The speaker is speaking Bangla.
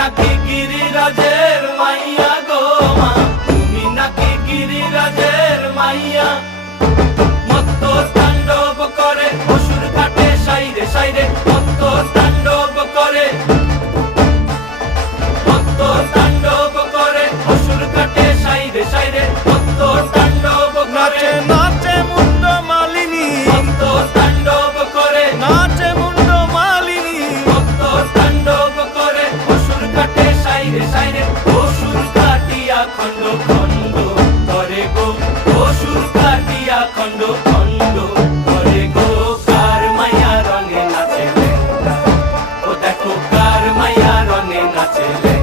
নাকি গিরিরাজের মাইয়া গো মা, তুমি নাকি গিরিরাজের মাইয়া। মত্ত তাণ্ডব করে অসুর কাটে সাইরে সাইরে, মত্ত তাণ্ডব করে, মত্ত তাণ্ডব করে অসুর কাটে সাইরে সাইরে, মত্ত তাণ্ডব করে। নাচে মুন্ড মালিনী, মত্ত তাণ্ডব করে, নাচে মুন্ড মালিনী, মত্ত তাণ্ডব করে অসুর কাটে সাইরে সাইরে, অসুর কাটিয়া খণ্ড খণ্ড করে গো, অসুর কাটিয়া খণ্ড খণ্ড করে গো। কার মায়া রঙে নাচে লেঙ্গা, ও দেখো কার মায়া রঙে নাচে লেঙ্গা।